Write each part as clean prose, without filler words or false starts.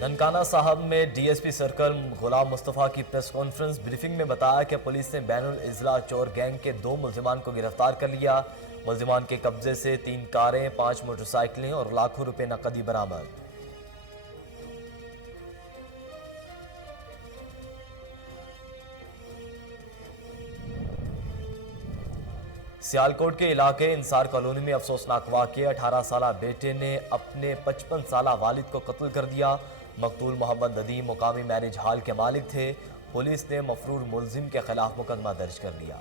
ननकाना साहब में DSP circle गुलाम मुस्तफ़ा की प्रेस कॉन्फ्रेंस ब्रीफिंग में बताया कि पुलिस ने बैनुल इजला चोर गैंग के 2 मुल्जिमान को गिरफ्तार कर लिया। मुल्जिमान के कब्जे से 3 कारें, 5 मोटरसाइकिलें और लाखों रुपए नकदी बरामद। सियालकोट के इलाके इंसार कॉलोनी में अफसोसनाक वाक़या, 18 साला बेटे ने अपने 55 साला वालिद को कत्ल कर दिया। मकतूल मोहम्मद नदीम मुकामी मैरिज हॉल के मालिक थे। पुलिस ने मफरूर मुलजिम के खिलाफ मुकदमा दर्ज कर लिया।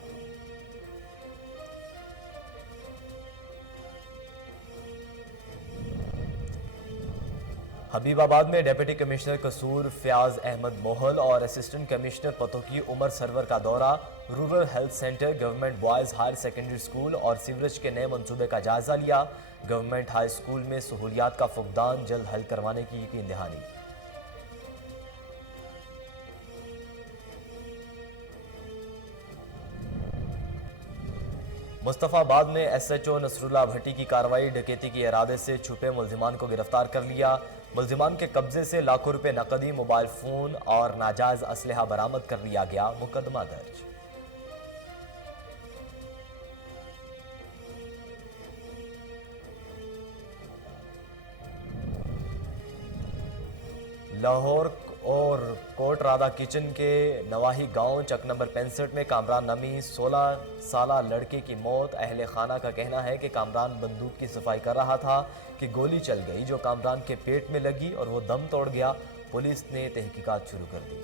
हबीबाबाद में डिप्टी कमिश्नर कसूर फयाज अहमद मोहल और असिस्टेंट कमिश्नर पतोकी उमर सरवर का दौरा। Rural health centre, government boys higher secondary school और सीवरेज के नए मंसूबे का जायजा लिया। गवर्नमेंट हाई स्कूल में सहूलियात का फुकदान जल्द हल करवाने की यकीन दहानी। मुस्तफ़ाबाद में एसएचओ नसरुल्लाह भट्टी की कार्रवाई, डकैती के इरादे से छुपे मुल्जिमान को गिरफ्तार कर लिया। मुल्जिमान के कब्जे से लाखों रुपए नकदी, मोबाइल फोन और नाजायज असलहा बरामद कर लिया गया। मुकदमा दर्ज। लाहौर और कोट राधा किचन के नवाही गांव चक नंबर 65 में कामरान नमी 16 साला लड़के की मौत। अहले खाना का कहना है कि कामरान बंदूक की सफाई कर रहा था कि गोली चल गई जो कामरान के पेट में लगी और वो दम तोड़ गया। पुलिस ने तहकीकात शुरू कर दी।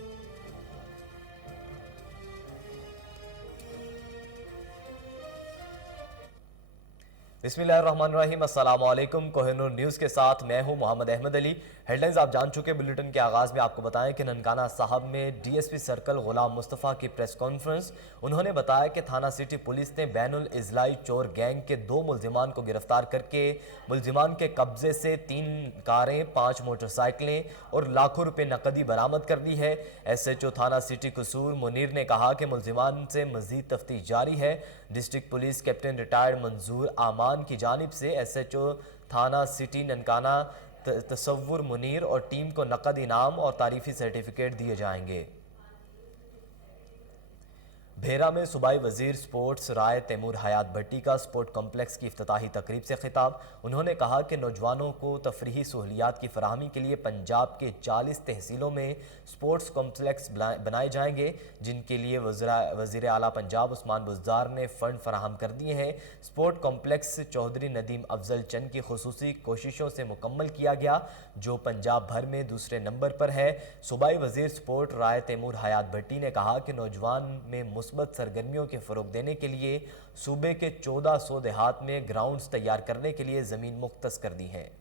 बिस्मिल्लाहिर्रहमानिर्रहीम, अस्सलाम वालेकुम। कोहिनूर न्यूज़ के साथ मैं हूं मोहम्मद अहमद अली। हेडलाइंस आप जान चुके। बुलेटिन के आगाज़ में आपको बताएं कि ननकाना साहब में डीएसपी सर्कल गुलाम मुस्तफ़ा की प्रेस कॉन्फ्रेंस। उन्होंने बताया कि थाना सिटी पुलिस ने बैनुल इजलाई चोर गैंग के 2 मुल्जिमान को गिरफ्तार करके मुल्जिमान के कब्जे से 3 कारें, 5 मोटरसाइकिलें और लाखों रुपए नकदी बरामद कर ली है। एसएचओ थाना सिटी कसूर मुनीर ने कहा कि मुल्जिमान से मजीद तफ्तीश जारी है। डिस्ट्रिक्ट पुलिस कैप्टन रिटायर्ड मंजूर आमान की जानिब से एसएचओ थाना सिटी ननकाना तसव्वुर मुनीर और टीम को नकद इनाम और तारीफी सर्टिफिकेट दिए जाएंगे। भेरा में सूबाई वजीर स्पोर्ट्स राय तैमूर हयात भट्टी का स्पोर्ट कॉम्प्लेक्स की इफ्तिताही तकरीब से खिताब। उन्होंने कहा कि नौजवानों को तफरीही सहूलियात की फराहमी के लिए पंजाब के 40 तहसीलों में स्पोर्ट्स कॉम्प्लेक्स बनाए जाएंगे, जिनके लिए वज़ीर आला पंजाब उस्मान बुज़दार ने फ़ंड फराहम कर दिए हैं। स्पोर्ट कॉम्प्लेक्स चौधरी नदीम अफजल चंद की खुसूसी कोशिशों से मुकम्मल किया गया, जो पंजाब भर में दूसरे नंबर पर है। सूबाई वजीर स्पोर्ट राय तैमूर हयात भट्टी ने कहा कि नौजवान में मुस्बत सरगर्मियों के फ़रोग देने के लिए सूबे के 1400 देहात में ग्राउंड्स तैयार करने के लिए ज़मीन मुख्तस कर दी है।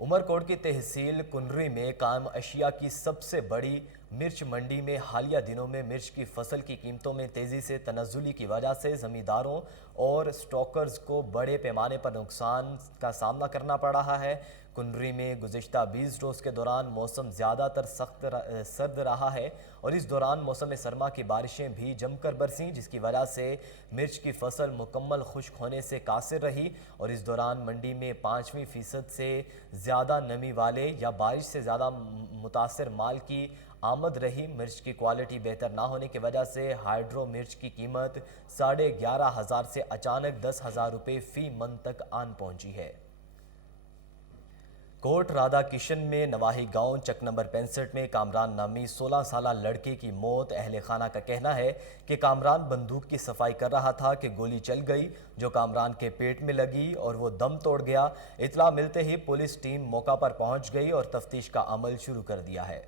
उमरकोट की तहसील कुनरी में कायम अशिया की सबसे बड़ी मिर्च मंडी में हालिया दिनों में मिर्च की फसल की कीमतों में तेज़ी से तनज़्ज़ुली की वजह से ज़मींदारों और स्टॉकर्स को बड़े पैमाने पर नुकसान का सामना करना पड़ रहा है। कुनरी में गुज़िश्ता 20 रोज़ के दौरान मौसम ज़्यादातर सर्द रहा है और इस दौरान मौसम सरमा की बारिशें भी जमकर बरसीं, जिसकी वजह से मिर्च की फसल मुकम्मल खुश्क होने से कासिर रही और इस दौरान मंडी में 5% से ज़्यादा नमी वाले या बारिश से ज़्यादा मुतासर माल की आमद रही। मिर्च की क्वालिटी बेहतर ना होने की वजह से हाइड्रो मिर्च की कीमत 11,500 से अचानक 10,000 रुपये फ़ी मन तक आन पहुंची है। कोट राधा किशन में नवाही गांव चक नंबर 65 में कामरान नामी 16 साला लड़के की मौत। अहले खाना का कहना है कि कामरान बंदूक की सफाई कर रहा था कि गोली चल गई जो कामरान के पेट में लगी और वो दम तोड़ गया। इतला मिलते ही पुलिस टीम मौका पर पहुंच गई और तफ्तीश का अमल शुरू कर दिया है।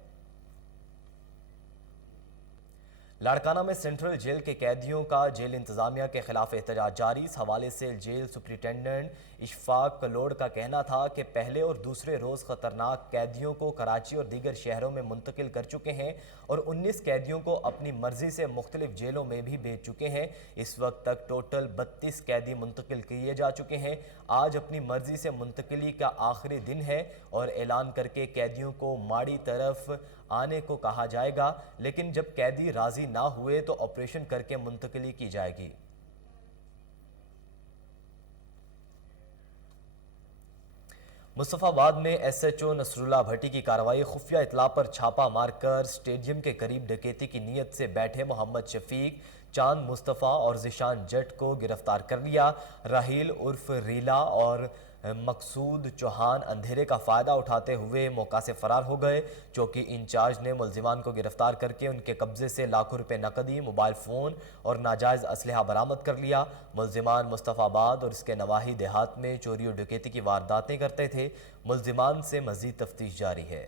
लाड़काना में सेंट्रल जेल के कैदियों का जेल इंतजामिया के खिलाफ एहतजाज जारी। इस हवाले से जेल सुप्रिटेंडेंट इशफाक कलोड़ का कहना था कि पहले और दूसरे रोज़ ख़तरनाक कैदियों को कराची और दीगर शहरों में मुंतकिल कर चुके हैं और 19 कैदियों को अपनी मर्जी से मुख्तलिफ जेलों में भी भेज चुके हैं। इस वक्त तक टोटल 32 कैदी मुंतकिल किए जा चुके हैं। आज अपनी मर्जी से मुंतकिली का आखिरी दिन है और ऐलान करके कैदियों को माड़ी तरफ आने को कहा जाएगा, लेकिन जब कैदी राजी ना हुए तो ऑपरेशन करके मुंतकिली की जाएगी। मुस्तफ़ाबाद में SHO नसरुल्लाह भट्टी की कार्रवाई खुफिया इतला पर छापा मारकर स्टेडियम के करीब डकैती की नीयत से बैठे मोहम्मद शफीक, चांद मुस्तफ़ा और ज़िशान जट को गिरफ्तार कर लिया। राहील उर्फ रीला और मकसूद चौहान अंधेरे का फ़ायदा उठाते हुए मौका से फ़रार हो गए। चौकी इंचार्ज ने मुलजिमान को गिरफ्तार करके उनके कब्जे से लाखों रुपए नकदी, मोबाइल फ़ोन और नाजायज़ असलहा बरामद कर लिया। मुलजिमान मुस्तफ़ाबाद और इसके नवाही देहात में चोरी और डकैती की वारदातें करते थे। मुलजिमान से मज़ीद तफ्तीश जारी है।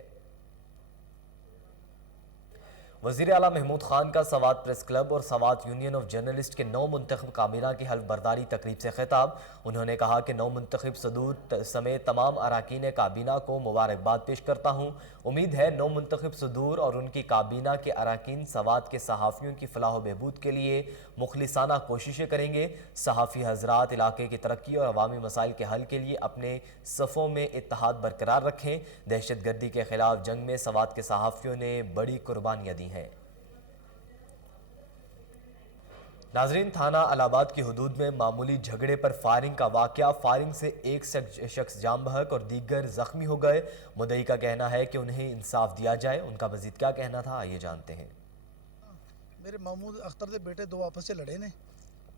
वज़ीर आला महमूद खान का सवात प्रेस क्लब और सवात यूनियन ऑफ जर्नलिस्ट के नौ मुंतखब काबीना की हल्फ बर्दारी तकरीब से खिताब। उन्होंने कहा कि नौ मुंतखब सदूर समेत तमाम अरकान काबीना को मुबारकबाद पेश करता हूँ। उम्मीद है नौ मुंतखब सदूर और उनकी काबीना के अरकान सवात के सहाफ़ियों की फलाह व बहबूद के लिए मुखलिसाना कोशिशें करेंगे। सहाफ़ी हजरात इलाके की तरक्की और अवामी मसाइल के हल के लिए अपने सफ़ों में इत्तेहाद बरकरार रखें। दहशत गर्दी के खिलाफ जंग में सवात के सहाफ़ियों ने बड़ी कुर्बानियाँ दी हैं। नाजरीन, थाना अलाहाबाद की हदूद में मामूली झगड़े पर फायरिंग का वाक़या। फायरिंग से एक शख्स जाम बहक और दीगर जख्मी हो गए। मुद्दई का कहना है कि उन्हें इंसाफ दिया जाए। उनका मजीद क्या कहना था, आइए जानते हैं। मेरे महमूद अख्तर के बेटे दो आपस से लड़े ने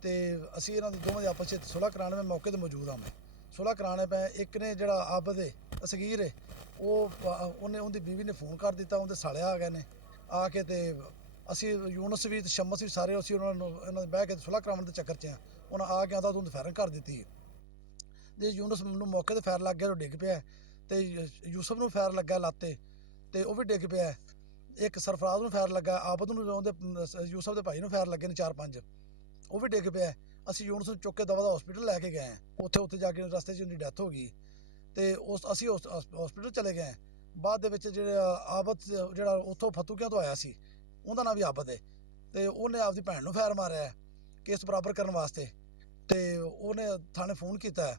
ते असी इन्होंने दोवें आपस से सुलह कराने में मौके पर मौजूद हाँ। मैं सुलह कराने पे एक ने जड़ा आबद है असगीर है वो उन्हें उनकी बीवी ने फ़ोन कर दिता, उनके साले आ गए ने आके ते असी यूनस भी शमस भी सारे असी उन्होंने बह के सुलह कराने के चक्कर च हैं। उन्हें आके आता तुम फायरिंग कर दी। जो यूनस मौके पर फायर लग गया तो डिग पिया तो यूसफ को फायर लगा लाते तो वह भी डिग पिया। एक सरफराज को फायर लगा, आबद यूसफ के भाई को फायर लगे ने 4-5 वो भी डिग पिया। असी यूनस चुक के दवा हॉस्पिटल लैके गए हैं। उत्थे जाके रस्ते उनकी डैथ हो गई तो असी हॉस्पिटल चले गए। बाद जो आबद जो उतों फतूकिया तो आया सी उनका नाम भी आबद है तो उन्हें आपकी भैन को फायर मारा है केस बराबर करने वास्ते। तो उन्हें थाने फोन किया है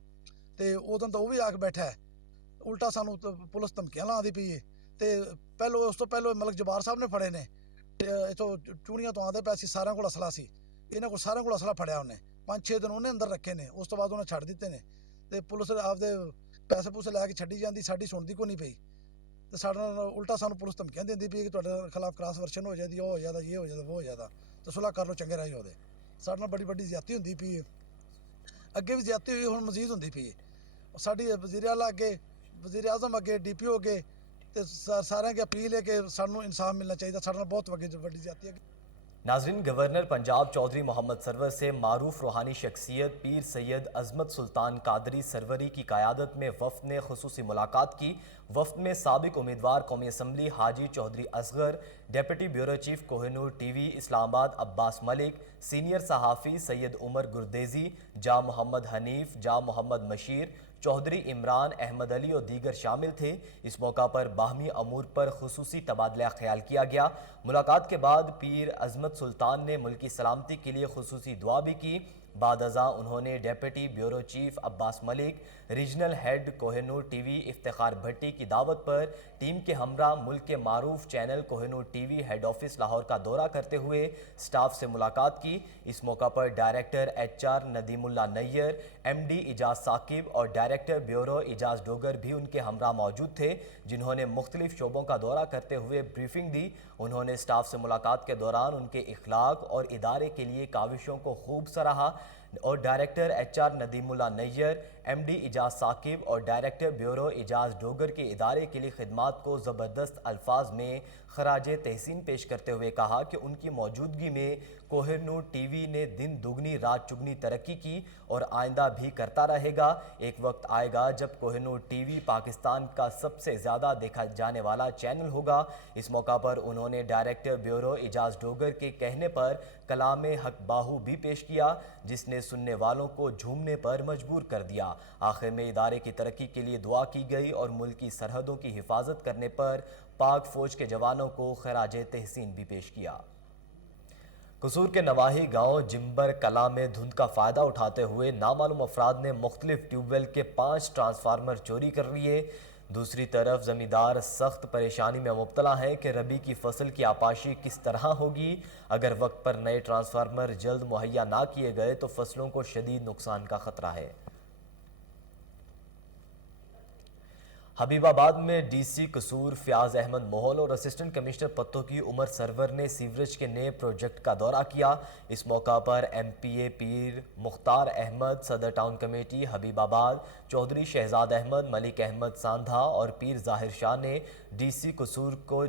तो उदों तो वह भी आके बैठा है। उल्टा सानू पुलिस धमकियां ला दी पई है। तो पहलो उस तो पहलो मलक जबार साहब ने फड़े ने इतों चूड़ियां तो आते पे सी, सारे को असला सी, इन्होंने को सारे को असला फड़िया उन्हें 5-6 दिन उन्हें अंदर रखे ने। उस तो बाद उन्हें छड़ दिते ने तो पुलिस आपदे पैसे पूसे लैके छड्डी जाती, साडी सुनती को नहीं पई। तो साढ़े उल्टा सानू पुलिस धमकियां देंदी पई कि तुहाडे खिलाफ क्रॉस वर्शन हो जाती, हो जाता, ये हो जाता, वो हो जाता, तो सुलह कर लो चंगे रहे होते। साढ़े नाल बड़ी बड़ी ज्यादती होंदी पई है, अगे भी ज्यादती हुई, हुण मजीद होंदी पई है। साडी वज़ीर आला अगे, वज़ीर आज़म अगे, DPO अगे तो सारे की अपील है कि सानू इंसाफ मिलना चाहिए। साढ़े नाल बहुत वड्डी ज्यादती है। नाजरीन, गवर्नर पंजाब चौधरी मोहम्मद सरवर से मारूफ रूहानी शख्सियत पीर सैयद अजमत सुल्तान कादरी सरवरी की क़यादत में वफ़द ने खुसूसी मुलाकात की। वफ़द में साबिक उम्मीदवार कौमी assembly Haji Chaudhry Asghar, deputy bureau chief Kohinoor TV Islamabad Abbas Malik, senior सहाफ़ी सैयद उमर गुरदेजी, जा मोहम्मद हनीफ, जा मोहम्मद मशीर, चौधरी इमरान अहमद अली और दीगर शामिल थे। इस मौका पर बाहमी अमूर पर खुसूसी तबादला ख्याल किया गया। मुलाकात के बाद पीर अजमत सुल्तान ने मुल्की सलामती के लिए खुसूसी दुआ भी की। बाद अज़ा उन्होंने deputy bureau chief Abbas Malik, regional head Kohinoor TV Iftikhar Bhatti की दावत पर टीम के हमरा मुल्क के मारूफ channel Kohinoor TV head office Lahore का दौरा करते हुए स्टाफ से मुलाकात की। इस मौका पर director HR Nadeemullah Nayyar, MD Ijaz Saqib और डायरेक्टर ब्यूरो इजाज़ डोगर भी उनके हमरा मौजूद थे, जिन्होंने मुख्तलिफ शोबों का दौरा करते हुए ब्रीफिंग दी। उन्होंने स्टाफ से मुलाकात के दौरान उनके इखलाक और इदारे के लिए काविशों को खूब सराहा और director HR Nadeemullah Nayyar, MD Ijaz Saqib और डायरेक्टर ब्यूरो इजाज़ डोगर के इदारे के लिए खिदमात को ज़बरदस्त अल्फाज में खराज तहसीन पेश करते हुए कहा कि उनकी मौजूदगी में कोहिनूर TV ने दिन दुगनी रात चुगनी तरक्की की और आइंदा भी करता रहेगा। एक वक्त आएगा जब कोहिनूर TV पाकिस्तान का सबसे ज़्यादा देखा जाने वाला चैनल होगा। इस मौका पर उन्होंने डायरेक्टर ब्यूरो इजाज़ डोगर के कहने पर कलाम हक बाहू भी पेश किया, जिसने सुनने वालों को झूमने पर मजबूर कर दिया। आखिर में इदारे की तरक्की के लिए दुआ की गई और मुल्की सरहदों की हिफाजत करने पर पाक फौज के जवानों को खराज तहसीन भी पेश किया। कसूर के नवाही गांव जिम्बर कला में धुंध का फ़ायदा उठाते हुए नामालूम अफराद ने मुख्तलिफ ट्यूबवेल के 5 ट्रांसफार्मर चोरी कर लिए। दूसरी तरफ ज़मींदार सख्त परेशानी में मुब्तला हैं कि रबी की फसल की आपाशी किस तरह होगी। अगर वक्त पर नए ट्रांसफार्मर जल्द मुहैया ना किए गए तो फसलों को शदीद नुकसान का खतरा है। हबीबाबाद में डीसी कसूर फयाज अहमद मोहल और असिस्टेंट कमिश्नर पत्तों की उमर सरवर ने सीवरेज के नए प्रोजेक्ट का दौरा किया। इस मौका पर एमपीए पीर मुख्तार अहमद, सदर टाउन कमेटी हबीबाबाद, चौधरी शहजाद अहमद, मलिक अहमद सांधा और पीर जाहिर शाह ने डीसी कसूर को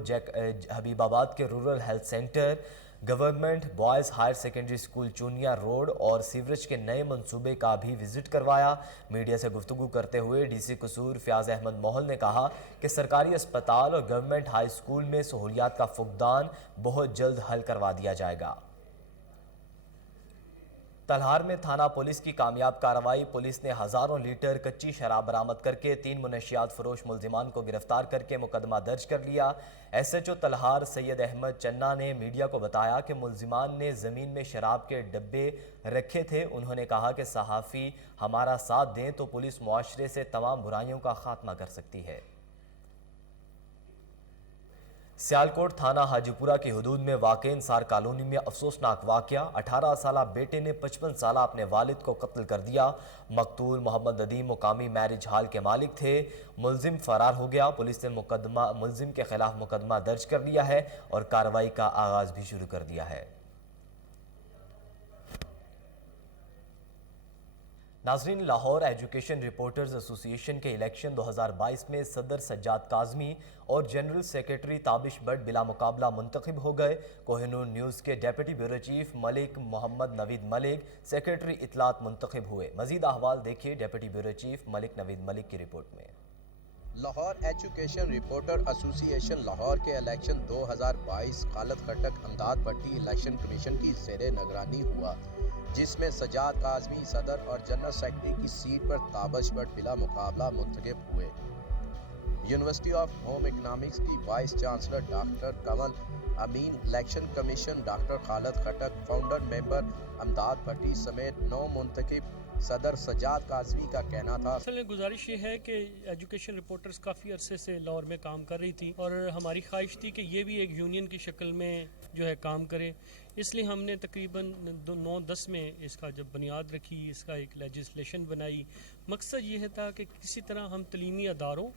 हबीबाबाद के rural health centre, government boys higher secondary school Chunian road और सीवरेज के नए मंसूबे का भी विजिट करवाया। मीडिया से गुफ्तगू करते हुए डीसी कसूर फयाज अहमद मोहल ने कहा कि सरकारी अस्पताल और गवर्नमेंट हाई स्कूल में सहूलियात का फुकदान बहुत जल्द हल करवा दिया जाएगा। तलहार में थाना पुलिस की कामयाब कार्रवाई। पुलिस ने हज़ारों लीटर कच्ची शराब बरामद करके 3 मुनशियात फरोश मुलजिमान को गिरफ्तार करके मुकदमा दर्ज कर लिया। एसएचओ तलहार सैयद अहमद चन्ना ने मीडिया को बताया कि मुलजिमान ने ज़मीन में शराब के डब्बे रखे थे। उन्होंने कहा कि सहाफ़ी हमारा साथ दें तो पुलिस मुआशरे से तमाम बुराइयों का खात्मा कर सकती है। सियालकोट थाना हाजीपुरा की हदूद में वाक़ इंसार कॉलोनी में अफसोसनाक वाक़या। 18 साला बेटे ने 55 साला अपने वालिद को कत्ल कर दिया। मकतूल मोहम्मद नदीम मुकामी मैरिज हाल के मालिक थे। मुलजिम फरार हो गया। पुलिस ने मुलजिम के खिलाफ मुकदमा दर्ज कर लिया है और कार्रवाई का आगाज भी शुरू कर दिया है। नाजरीन, लाहौर एजुकेशन रिपोर्टर्स एसोसिएशन के इलेक्शन 2022 में सदर सज्जाद काज़मी और जनरल सेक्रेटरी ताबिश बट बिला मुकाबला मुंतखब हो गए। कोहिनूर न्यूज़ के deputy bureau chief Malik Muhammad Naveed Malik secretary इतलात मुंतखब हुए। मजीद अहवाल देखिए deputy bureau chief Malik Naveed Malik की रिपोर्ट में। Lahore education reporter association Lahore के election 2022 Khalid Khattak Imdad Bhatti election commission की ज़ेरे निगरानी हुआ, जिसमें सज्जाद काज़मी सदर और जनरल सेक्रेटरी की सीट पर ताबिश बट बिला मुकाबला मुंतखब हुए। यूनिवर्सिटी ऑफ होम इकनॉमिक्स की वाइस चांसलर डॉक्टर कंवल अमीन, इलेक्शन कमीशन डॉक्टर खालिद खटक, फाउंडर मेंबर अमदाद भट्टी समेत 9 मुंतखब सदर सज्जाद काज़मी का कहना था। असल में गुजारिश ये है कि एजुकेशन रिपोर्टर्स काफ़ी अरसे से लाहौर में काम कर रही थी और हमारी ख्वाहिश थी कि ये भी एक यूनियन की शक्ल में जो है काम करे। इसलिए हमने तकरीबन 9-10 में इसका जब बुनियाद रखी, इसका एक लेजिस्लेशन बनाई। मकसद ये था कि किसी तरह हम तलीमी अदारों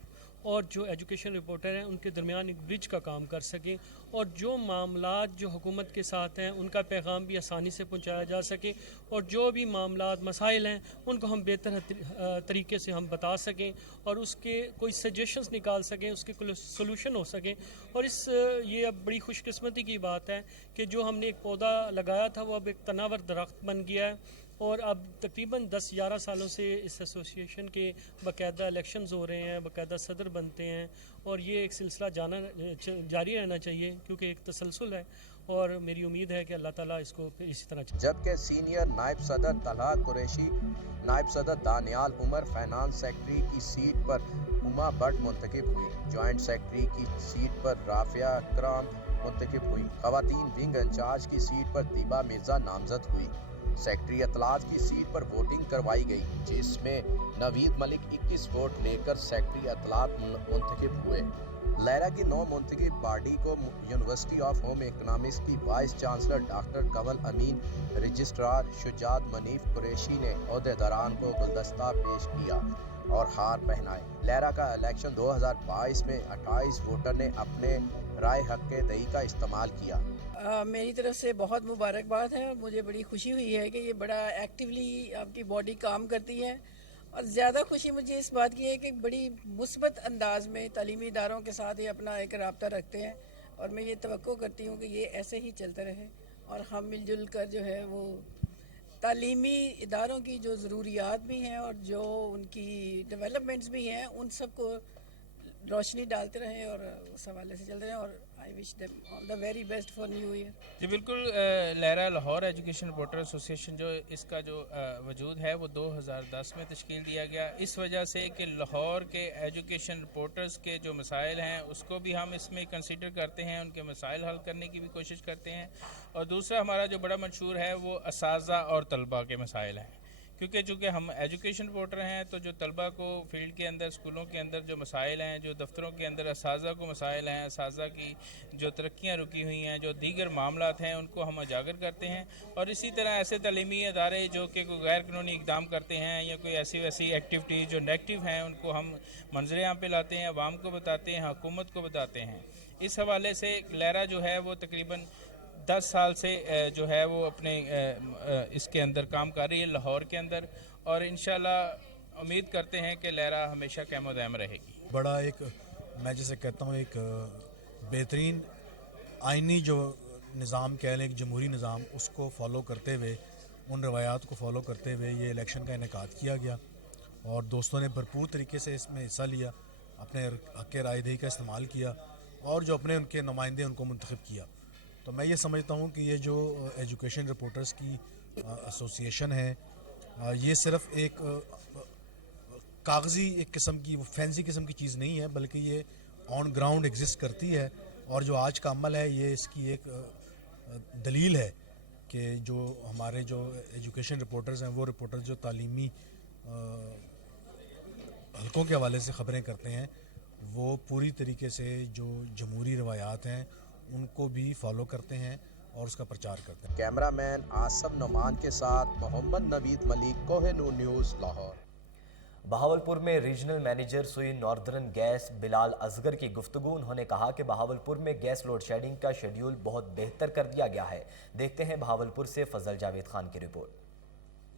और जो एजुकेशन रिपोर्टर हैं उनके दरमियान एक ब्रिज का काम कर सकें और जो मामलात जो हुकूमत के साथ हैं उनका पैगाम भी आसानी से पहुंचाया जा सके और जो भी मामलात मसाइल हैं उनको हम बेहतर तरीके से हम बता सकें और उसके कोई सजेशंस निकाल सकें, उसके कोई सोल्यूशन हो सकें। और ये अब बड़ी खुशकिस्मती की बात है कि जो हमने एक पौधा लगाया था वो अब एक तनावर दरख्त बन गया है और अब तकरीबन 10-11 सालों से इस एसोसिएशन के बाकायदा इलेक्शंस हो रहे हैं, बाकायदा सदर बनते हैं और ये एक सिलसिला जारी रहना चाहिए क्योंकि एक तसलसल है और मेरी उम्मीद है कि अल्लाह ताला इसको इसी तरह। जबकि सीनियर नायब सदर तलहा कुरैशी, नायब सदर दानियाल उमर, फाइनेंस सेक्रेटरी की सीट पर उमा भट्ट मुंतखब हुई। जॉइंट सेक्रेटरी की सीट पर राफिया अकराम मुंतखब हुई। खवातीन विंग इंचार्ज की सीट पर दीबा मिर्जा नामजद हुई। सेक्रेटरी अतलात की सीट पर वोटिंग करवाई गई, जिसमें नवीद मलिक 21 वोट लेकर सेक्रेटरी अतलात मुंतखब हुए। लहरा की 9 मुंतखब बॉडी को यूनिवर्सिटी ऑफ होम इकनॉमिक्स की वाइस चांसलर डॉक्टर कंवल अमीन, रजिस्ट्रार शुजात मनीफ कुरैशी ने ओहदेदारान को गुलदस्ता पेश किया और हार पहनाए। लहरा का इलेक्शन 2022 में 28 वोटर ने अपने राय हक के दही का इस्तेमाल किया। मेरी तरफ से बहुत मुबारकबाद है और मुझे बड़ी खुशी हुई है कि ये बड़ा एक्टिवली आपकी बॉडी काम करती है और ज़्यादा खुशी मुझे इस बात की है कि बड़ी मुस्बत अंदाज में तालीमी इदारों के साथ ये अपना एक राब्ता रखते हैं और मैं ये तवक्को करती हूँ कि ये ऐसे ही चलते रहे और हम मिलजुल कर जो है वो तालीमी इदारों की जो ज़रूरियात भी हैं और जो उनकी डेवलपमेंट्स भी हैं उन सब को रोशनी डालते रहें और उस हवाले से चलते रहें और I wish them all the very best for new year. जी बिल्कुल, लहरा लाहौर एजुकेशन रिपोर्टर एसोसिएशन जो इसका जो वजूद है वो 2010 में तश्कील दिया गया इस वजह से कि लाहौर के एजुकेशन रिपोर्टर्स के जो मसाइल हैं उसको भी हम इसमें कंसीडर करते हैं, उनके मसाइल हल करने की भी कोशिश करते हैं। और दूसरा हमारा जो बड़ा मशहूर है वो असातिज़ा और तलबा के मसाइल हैं کیونکہ چونکہ ہم ایجوکیشن رپورٹر ہیں تو جو طلبہ کو فیلڈ کے اندر اسکولوں کے اندر جو مسائل ہیں، جو دفتروں کے اندر اساتذہ کو مسائل ہیں، اساتذہ کی جو ترقیاں رکی ہوئی ہیں، جو دیگر معاملات ہیں، ان کو ہم اجاگر کرتے ہیں. اور اسی طرح ایسے تعلیمی ادارے جو کہ کوئی غیر قانونی اقدام کرتے ہیں یا کوئی ایسی ویسی ایکٹیویٹی جو نیگیٹو ہیں، ان کو ہم منظر عام پہ لاتے ہیں، عوام کو بتاتے ہیں، حکومت کو بتاتے ہیں. اس حوالے سے لیرا جو ہے وہ تقریباً 10 سال سے جو ہے وہ اپنے اس کے اندر کام کر رہی ہے لاہور کے اندر، اور انشاءاللہ امید کرتے ہیں کہ لیرا ہمیشہ قائم و دائم رہے گی. بڑا ایک میں جسے کہتا ہوں ایک بہترین آئینی جو نظام کہہ لیں، ایک جمہوری نظام، اس کو فالو کرتے ہوئے، ان روایات کو فالو کرتے ہوئے یہ الیکشن کا انعقاد کیا گیا اور دوستوں نے بھرپور طریقے سے اس میں حصہ لیا، اپنے حق رائے دہی کا استعمال کیا اور جو اپنے ان کے نمائندے ان کو منتخب کیا. تو میں یہ سمجھتا ہوں کہ یہ جو ایجوکیشن رپورٹرز کی ایسوسیشن ہے، یہ صرف ایک کاغذی ایک قسم کی فینسی قسم کی چیز نہیں ہے، بلکہ یہ آن گراؤنڈ ایگزسٹ کرتی ہے. اور جو آج کا عمل ہے یہ اس کی ایک دلیل ہے کہ جو ہمارے جو ایجوکیشن رپورٹرز ہیں، وہ رپورٹر جو تعلیمی حلقوں کے حوالے سے خبریں کرتے ہیں، وہ پوری طریقے سے جو جمہوری روایات ہیں ان کو بھی فالو کرتے ہیں اور اس کا پرچار کرتے ہیں. کیمرہ مین آصف نعمان کے ساتھ محمد نوید ملک، کوہ نور نیوز، لاہور. بہاولپور میں ریجنل مینیجر سوئی ناردرن گیس بلال اصغر کی گفتگو. انہوں نے کہا کہ بہاولپور میں گیس لوڈ شیڈنگ کا شیڈیول بہت بہتر کر دیا گیا ہے. دیکھتے ہیں بہاولپور سے فضل جاوید خان کی رپورٹ.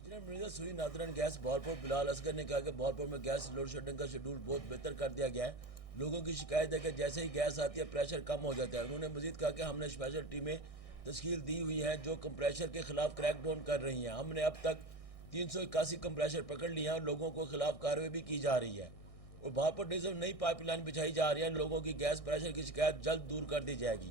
ریجنل مینیجر سوئی ناردرن گیس بہاولپور بلال اصغر نے کہا کہ بہاولپور میں گیس لوڈ شیڈنگ کا شیڈیول بہت بہتر کر دیا گیا ہے. لوگوں کی شکایت ہے کہ جیسے ہی گیس آتی ہے پریشر کم ہو جاتا ہے. انہوں نے مزید کہا کہ ہم نے اسپیشل ٹیمیں تشکیل دی ہوئی ہیں جو کمپریشر کے خلاف کریک ڈاؤن کر رہی ہیں. ہم نے اب تک 381 کمپریشر پکڑ لیے ہیں اور لوگوں کو خلاف کارروائی بھی کی جا رہی ہے. اور بہاولپور ڈیزل نئی پائپ لائن بچھائی جا رہی ہے. لوگوں کی گیس پریشر کی شکایت جلد دور کر دی جائے گی.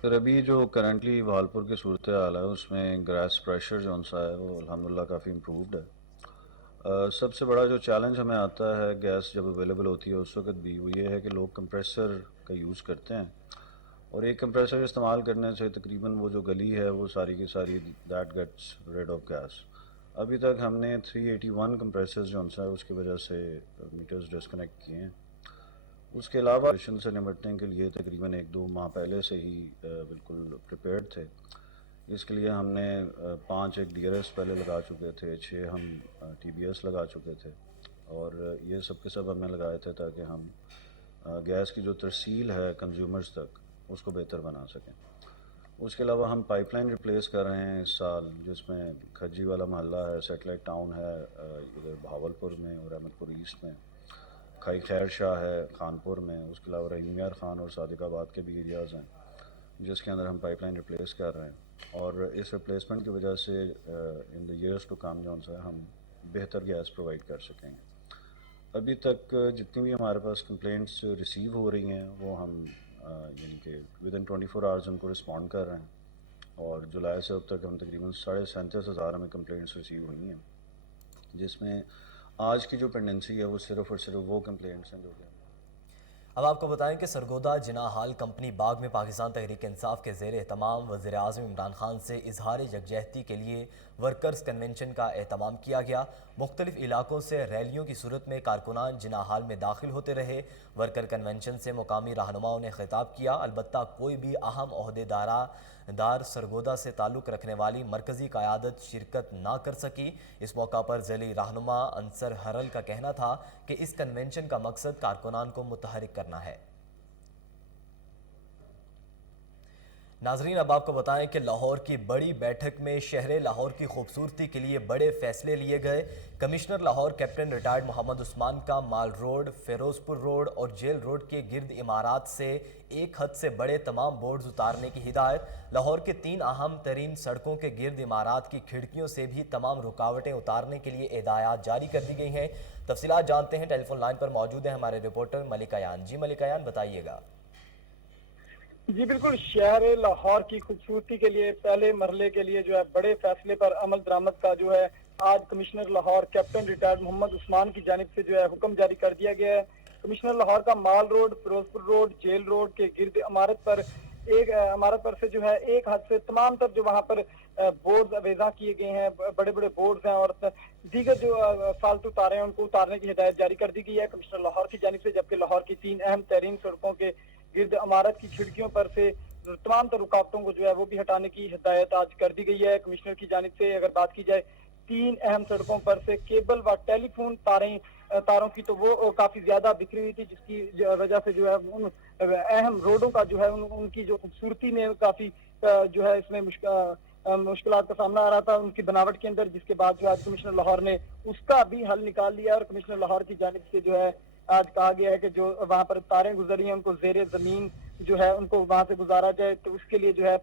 پھر ابھی جو کرنٹلی بہاولپور کی صورتحال ہے اس میں گیس پریشر جو سا ہے وہ الحمدللہ کافی امپرووڈ ہے. سب سے بڑا جو چیلنج ہمیں آتا ہے گیس جب اویلیبل ہوتی ہے اس وقت بھی، وہ یہ ہے کہ لوگ کمپریسر کا یوز کرتے ہیں اور ایک کمپریسر استعمال کرنے سے تقریباً وہ جو گلی ہے وہ ساری کی ساری that gets rid of gas. ابھی تک ہم نے 381 کمپریسرز جو ہے اس کی وجہ سے میٹرز ڈسکنیکٹ کیے ہیں. اس کے علاوہ مشن سے نمٹنے کے لیے تقریباً 1-2 ماہ پہلے سے ہی بالکل پریپیئرڈ تھے. اس کے لیے ہم نے 5 ایک ڈی آر ایس پہلے لگا چکے تھے، 6 ہم ٹی بی ایس لگا چکے تھے اور یہ سب کے سب ہم نے لگائے تھے تاکہ ہم گیس کی جو ترسیل ہے کنزیومرز تک اس کو بہتر بنا سکیں. اس کے علاوہ ہم پائپ لائن ریپلیس کر رہے ہیں اس سال، جس میں کھجی والا محلہ ہے، سیٹلائٹ ٹاؤن ہے ادھر بہاولپور میں اور احمد پور ایسٹ میں، کھائی خیر شاہ ہے خانپور میں. اس کے علاوہ رحیم یار خان اور صادق آباد کے بھی ایریاز ہیں جس کے اندر ہم پائپ لائن ریپلیس کر رہے ہیں. اور اس ریپلیسمنٹ کی وجہ سے ان دا ایئرس ٹو کم جو ہے ہم بہتر گیس پرووائڈ کر سکیں گے. ابھی تک جتنی بھی ہمارے پاس کمپلینٹس ریسیو ہو رہی ہیں وہ ہم یعنی کہ ودن 24 آورز ان کو رسپونڈ کر رہے ہیں اور جولائی سے اب تک ہم تقریباً 37,500 ہمیں کمپلینٹس ریسیو ہوئی ہیں، جس میں آج کی جو پینڈنسی ہے وہ صرف اور صرف وہ کمپلینٹس ہیں جو کہ. اب آپ کو بتائیں کہ سرگودا جناح ہال کمپنی باغ میں پاکستان تحریک انصاف کے زیر اہتمام وزیر اعظم عمران خان سے اظہار یکجہتی کے لیے ورکرز کنونشن کا اہتمام کیا گیا. مختلف علاقوں سے ریلیوں کی صورت میں کارکنان جناح ہال میں داخل ہوتے رہے. ورکر کنونشن سے مقامی رہنماؤں نے خطاب کیا. البتہ کوئی بھی اہم عہدیدار سرگودا سے تعلق رکھنے والی مرکزی قیادت شرکت نہ کر سکی. اس موقع پر ذیلی رہنما انصر حرل کا کہنا تھا کہ اس کنونشن کا مقصد کارکنان کو متحرک کرنا ہے. ناظرین اب آپ کو بتائیں کہ لاہور کی بڑی بیٹھک میں شہر لاہور کی خوبصورتی کے لیے بڑے فیصلے لیے گئے. Commissioner Lahore captain retired Muhammad Usman کا مال روڈ، فیروز پور روڈ اور جیل روڈ کے گرد عمارات سے ایک حد سے بڑے تمام بورڈز اتارنے کی ہدایت. لاہور کے 3 اہم ترین سڑکوں کے گرد عمارات کی کھڑکیوں سے بھی تمام رکاوٹیں اتارنے کے لیے ہدایات جاری کر دی گئی ہیں. تفصیلات جانتے ہیں، ٹیلی فون لائن پر موجود ہیں ہمارے رپورٹر ملک ایان. جی ملک ایان، بتائیے گا. جی بالکل، شہر لاہور کی خوبصورتی کے لیے پہلے مرحلے کے لیے جو ہے بڑے فیصلے پر عمل درآمد کا جو ہے آج commissioner Lahore captain retired Muhammad Usman کی جانب سے جو ہے حکم جاری کر دیا گیا ہے. کمشنر لاہور کا مال روڈ، فیروز پور روڈ، جیل روڈ کے گرد عمارت پر एक हमारे तरफ से जो है एक हाथ से तमाम तर जो वहाँ पर बोर्ड वेजा किए गए हैं, बड़े बड़े बोर्ड हैं और दीगर जो फालतू तारे हैं उनको उतारने की हिदायत जारी कर दी गई है कमिश्नर लाहौर की जानिब से। जबकि लाहौर की 3 अहम तरीन सड़कों के गिर्द इमारत की खिड़कियों पर से तमाम तर रुकावटों को जो है वो भी हटाने की हिदायत आज कर दी गई है कमिश्नर की जानिब से। अगर बात की जाए 3 अहम सड़कों पर से केबल व टेलीफोन तारों की तो वो काफी ज्यादा बिखरी हुई थी, जिसकी वजह से जो है उन अहम रोडों का जो है उनकी जो खूबसूरती में काफी जो है इसमें मुश्किलात का सामना आ रहा था उनकी बनावट के अंदर, जिसके बाद जो आज कमिश्नर लाहौर ने उसका भी हल निकाल लिया और कमिश्नर लाहौर की जानिब से जो है आज कहा गया है कि जो वहाँ पर तारें गुजरी हैं उनको ज़ेरे ज़मीन जो है उनको वहाँ से गुजारा जाए। तो उसके लिए जो है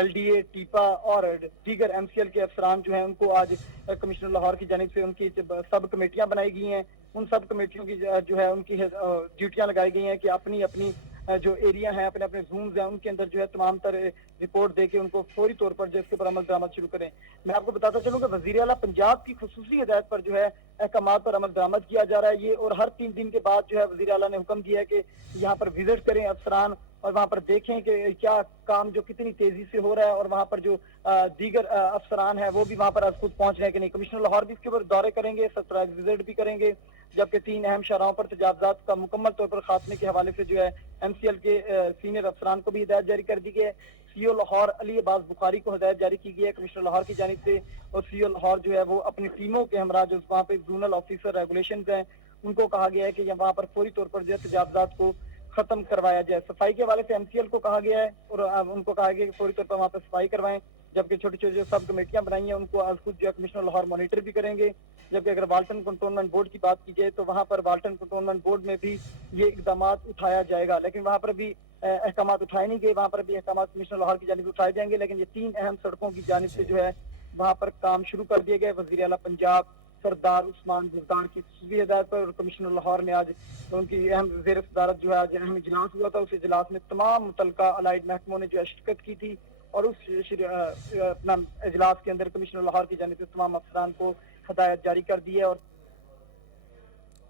LDA, टीपा और दीगर MCL के अफसरान जो हैं उनको आज कमिश्नर लाहौर की जानिब से उनकी सब कमेटियाँ बनाई गई हैं। उन सब कमेटियों की जो है उनकी ड्यूटियाँ लगाई गई हैं कि अपनी अपनी जो एरिया हैं, अपने अपने जूम्स हैं, उनके अंदर जो है तमाम तर रिपोर्ट दे के उनको फौरी तौर पर जो इसके ऊपर अमल दरामद शुरू करें। मैं आपको बताता चलूँ कि वज़ीर आला पंजाब की खुसूसी हिदायत पर जो है अहकामात पर अमल दरामद किया जा रहा है ये, और हर 3 दिन के बाद जो है वज़ीर आला ने हुक्म दिया है कि यहाँ पर विजिट करें अफसरान और वहाँ पर देखें कि क्या काम जो कितनी तेजी से हो रहा है और वहाँ पर जो दीगर अफसरान हैं वो भी वहाँ पर आज खुद पहुँच रहे हैं कि नहीं। कमिश्नर लाहौर भी इसके ऊपर दौरे करेंगे, सरप्राइज विजिट भी करेंगे, जबकि 3 अहम शहरों पर तजावजात का मुकम्मल तौर पर खात्मे के हवाले से जो है MCL के सीनियर अफसरान को भी हिदायत जारी कर दी गई है। CO लाहौर अली अब्बास बुखारी को हिदायत जारी की गई है कमिश्नर लाहौर की जानिब से, और CO लाहौर जो है वो अपनी टीमों के हमरा जो वहाँ पे जोनल ऑफिसर रेगुलेशन हैं उनको कहा गया है कि वहाँ पर फौरी तौर पर जो है तजावजात को खत्म करवाया जाए। सफाई के हवाले से MCL को कहा गया है और उनको कहा गया कि फौरी तौर पर वहाँ पर सफाई करवाएं, जबकि छोटी छोटी जो सब कमेटियां बनाई हैं उनको आज खुद जो है कमिश्नर लाहौर मॉनिटर भी करेंगे। जबकि अगर वाल्टन कंटोनमेंट बोर्ड की बात की जाए तो वहाँ पर वाल्टन कंटोनमेंट बोर्ड में भी ये इकदाम उठाया जाएगा, लेकिन वहाँ पर भी अहकाम उठाए नहीं गए, वहाँ पर भी अहकाम कमिश्नर लाहौर की जानिब उठाए जाएंगे। लेकिन ये 3 अहम सड़कों की जानिब से जो है वहाँ पर काम शुरू कर दिए गए। वज़ीर आला पंजाब सरदार उस्मान ज़रदार की खुसूसी हिदायत पर कमिश्नर लाहौर ने आज उनकी अहम ज़ेर सदारत जो है आज अहम इजलास हुआ था। उस इजलास में तमाम मुतल्लिका अलाइड महकमों ने जो है शिरकत की थी और उस अपना इजलास के अंदर कमिश्नर लाहौर की जानिब से तमाम अफसरान को हदायत जारी कर दी है। और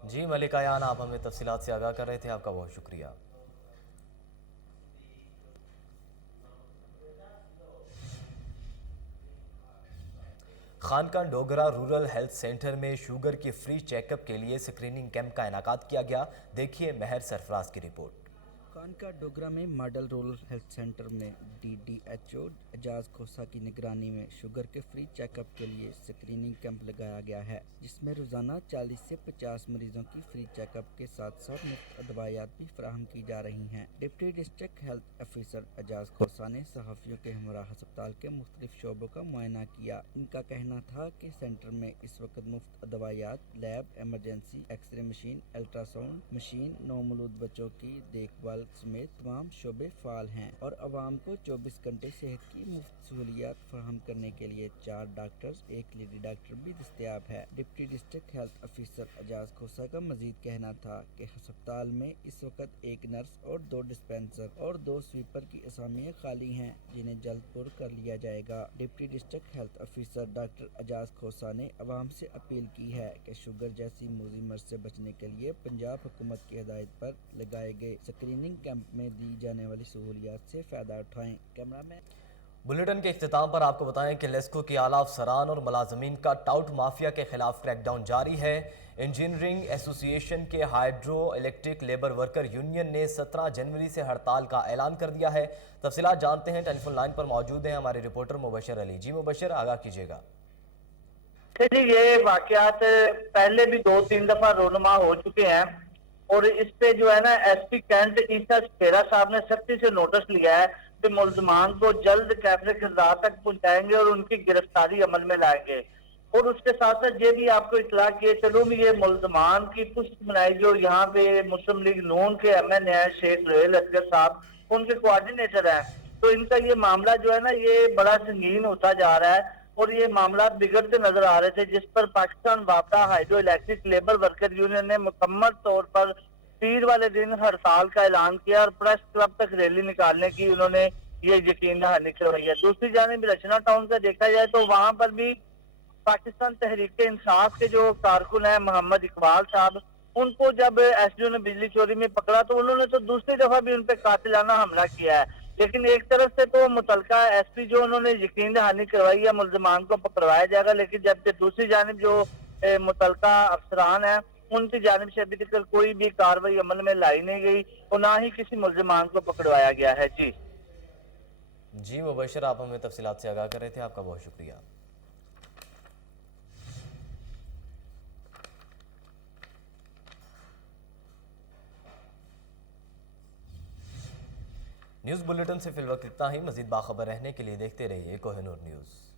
जी मलिक आयान, आप हमें तफसीलात से आगाह कर रहे थे, आपका बहुत शुक्रिया। खानका डोगरा रूरल हेल्थ सेंटर में शुगर की फ्री चेकअप के लिए स्क्रीनिंग कैंप का इनाकात किया गया। देखिए महर सरफराज की रिपोर्ट। खानका डोगरा में मॉडल रूरल हेल्थ सेंटर में DDHO एजाज खोसा की निगरानी में शुगर के फ्री चेकअप के लिए स्क्रीनिंग कैंप लगाया गया है, जिसमें रोजाना 40 से 50 मरीजों की फ्री चेकअप के साथ साथ मुफ्त दवाइयात भी फराहम की जा रही हैं। Deputy district health officer Ejaz Khosa ने सहाफ़ियों के हमरा अस्पताल के मुख्तलिफ शोबों का मुआयना किया। इनका कहना था कि सेंटर में इस वक्त मुफ्त दवाइयात, lab, emergency, x-ray machine, ultrasound machine, नौमौलूद बच्चों की देखभाल समेत तमाम शोबे फाल हैं और आवाम को 24 घंटे सेहत की मुफ्त सहूलियात फराहम करने के लिए 4 डॉक्टर्स, 1 लेडी डॉक्टर भी दस्तयाब है। Deputy district health officer Ejaz Khosa का मजीद कहना था कि अस्पताल में इस वक्त 1 नर्स और 2 डिस्पेंसर और 2 स्वीपर की असामियाँ खाली हैं, जिन्हें जल्द पुर कर लिया जाएगा। Deputy district health officer doctor Ejaz Khosa ने आवाम से अपील की है कि शुगर जैसी मूजी मर्ज से बचने के लिए पंजाब हुकूमत की हिदायत पर लगाए गए स्क्रीनिंग कैंप में दी जाने वाली सहूलियात से फ़ायदा उठाएं। कैमरामैन बुलेटिन के इख्तिताम पर आपको बताएं कि लेस्को की आला अफसरान और मुलाजमीन का टाउट माफिया के खिलाफ क्रैकडाउन जारी है। इंजीनियरिंग एसोसिएशन के hydro electric labour worker union ने 17 जनवरी से हड़ताल का ऐलान कर दिया है। तफसीलात जानते हैं, टेलीफोन लाइन पर मौजूद हैं हमारे रिपोर्टर मुबशर अली। जी मुबशर, आगाह कीजिएगा। ये वाकयात पहले भी 2-3 दफा रोनुमा हो चुके हैं और इस पे जो है ना SP कैंट ईसा स्पेरा साहब ने सख्ती से नोटिस लिया है कि मुल्जमान को जल्द कैफे खिज़ार तक पहुंचाएंगे और उनकी गिरफ्तारी अमल में लाएंगे। और उसके साथ साथ ये भी आपको इतला किए चलो ये मुल्जमान की पुष्ट बनाई जो यहाँ पे मुस्लिम लीग नून के MN है शेख रोहेल असगर साहब, उनके कोऑर्डिनेटर है, तो इनका ये मामला जो है ना ये बड़ा संगीन होता जा रहा है और ये मामला बिगड़ते नजर आ रहे थे, जिस पर पाकिस्तान वापडा hydro electric labour worker union ने मुकम्मल तौर पर पीर वाले दिन हड़ताल का ऐलान किया और प्रेस क्लब तक रैली निकालने की उन्होंने ये यकीन दहानी करवाई है। दूसरी जानिब रचना टाउन का देखा जाए तो वहां पर भी पाकिस्तान तहरीक इंसाफ के जो कारकुन है मोहम्मद इकबाल साहब, उनको जब SDO ने बिजली चोरी में पकड़ा तो उन्होंने तो दूसरी दफा भी उन पर कातिलाना हमला किया है। लेकिन एक तरफ से तो मुतलका एसपी जो उन्होंने यकीन दहानी करवाई है मुलजमान को पकड़वाया जाएगा, लेकिन जबकि दूसरी जानिब जो मुतलका अफसरान है उनकी जानिब से अभी तक कोई भी कार्रवाई अमल में लाई नहीं गई और ना ही किसी मुलजमान को पकड़वाया गया है। जी मुबशर, आप हमें तफसीलात से आगाह कर रहे थे, आपका बहुत शुक्रिया। न्यूज़ बुलेटिन से फिल वक्त इतना ही। मज़ीद बाखबर रहने के लिए देखते रहिए कोहिनूर न्यूज़।